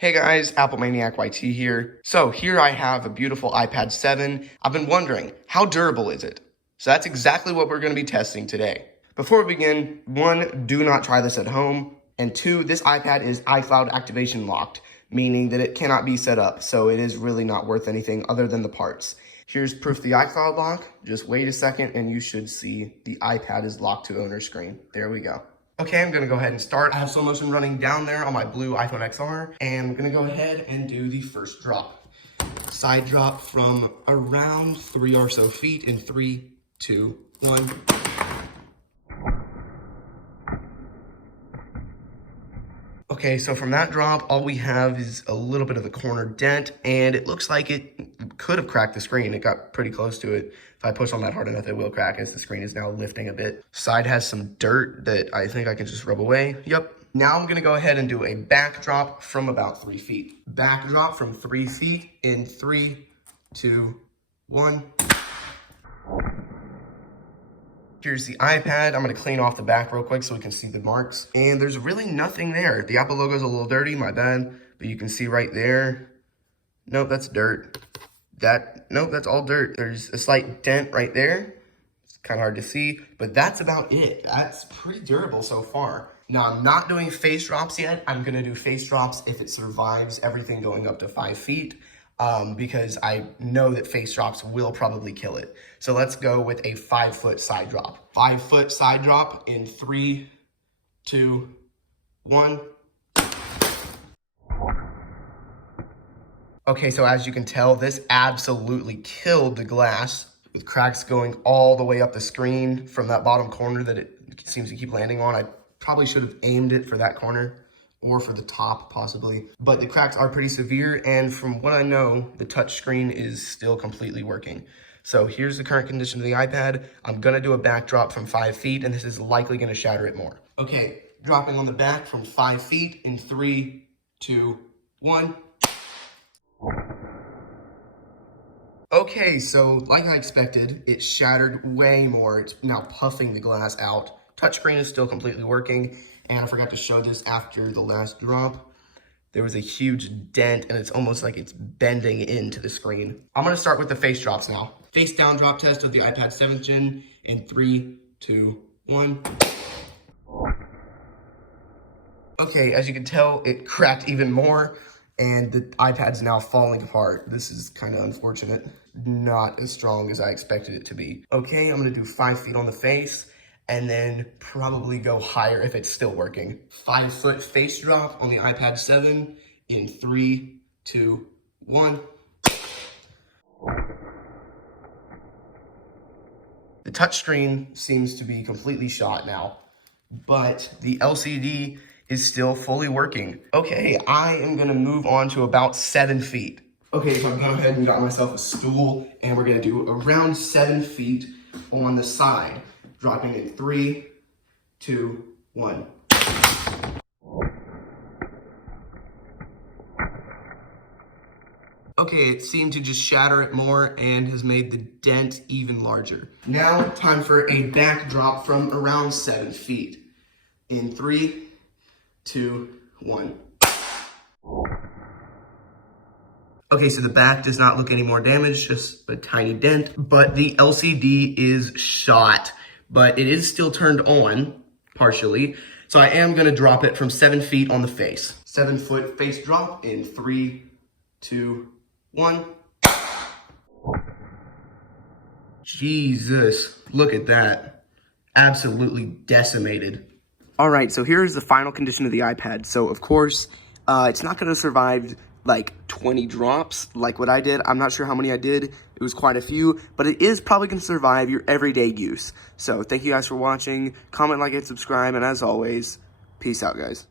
Hey guys, Apple Maniac YT here. So here I have a beautiful iPad 7. I've been wondering, how durable is it? So that's exactly what we're going to be testing today. Before we begin, 1, do not try this at home. And 2, this iPad is iCloud activation locked, meaning that it cannot be set up. So it is really not worth anything other than the parts. Here's proof of the iCloud lock. Just wait a second and you should see the iPad is locked to owner screen. There we go. Okay, I'm gonna go ahead and start. I have slow motion running down there on my blue iPhone XR, and I'm gonna go ahead and do the first drop. Side drop from around 3 or so feet in 3, 2, 1. Okay, so from that drop, all we have is a little bit of a corner dent, and it looks like it could have cracked the screen. It got pretty close to it. If I push on that hard enough, it will crack as the screen is now lifting a bit. Side has some dirt that I think I can just rub away. Yep. Now I'm gonna go ahead and do a back drop from about 3 feet. Back drop from 3 feet in 3, 2, 1. Here's the iPad. I'm gonna clean off the back real quick so we can see the marks. And there's really nothing there. The Apple logo is a little dirty, my bad. But you can see right there. Nope, that's dirt. Nope, that's all dirt. There's a slight dent right there. It's kind of hard to see, but that's about it. That's pretty durable so far. Now, I'm not doing face drops yet. I'm gonna do face drops if it survives everything going up to 5 feet. Because I know that face drops will probably kill it. So let's go with a 5-foot side drop. 5-foot side drop in 3, 2, 1. Okay, so as you can tell, this absolutely killed the glass with cracks going all the way up the screen from that bottom corner that it seems to keep landing on. I probably should have aimed it for that corner, or for the top possibly. But the cracks are pretty severe, and from what I know, the touch screen is still completely working. So here's the current condition of the iPad. I'm gonna do a back drop from 5 feet, and this is likely gonna shatter it more. Okay, dropping on the back from 5 feet in 3, 2, 1. Okay, so like I expected, it shattered way more. It's now puffing the glass out. Touchscreen is still completely working, and I forgot to show this after the last drop. There was a huge dent, and it's almost like it's bending into the screen. I'm gonna start with the face drops now. Face down drop test of the iPad 7th Gen in 3, 2, 1. Okay, as you can tell, it cracked even more, and the iPad's now falling apart. This is kind of unfortunate. Not as strong as I expected it to be. Okay, I'm gonna do 5 feet on the face, and then probably go higher if it's still working. 5-foot face drop on the iPad 7 in 3, 2, 1. The touchscreen seems to be completely shot now, but the LCD is still fully working. Okay, I am gonna move on to about 7 feet. Okay, so I've gone ahead and got myself a stool, and we're gonna do around 7 feet on the side, dropping in 3, 2, 1. Okay, it seemed to just shatter it more and has made the dent even larger. Now, time for a back drop from around 7 feet. In 3, 2, 1. Okay, so the back does not look any more damaged, just a tiny dent, but the LCD is shot, but it is still turned on, partially. So I am gonna drop it from 7 feet on the face. 7-foot face drop in 3, 2, 1. Jesus, look at that. Absolutely decimated. All right, so here's the final condition of the iPad. So of course, it's not gonna survive like 20 drops like what I did. I'm not sure how many I did. It was quite a few, but it is probably gonna survive your everyday use. So thank you guys for watching. Comment, like, and subscribe, and as always, peace out, guys.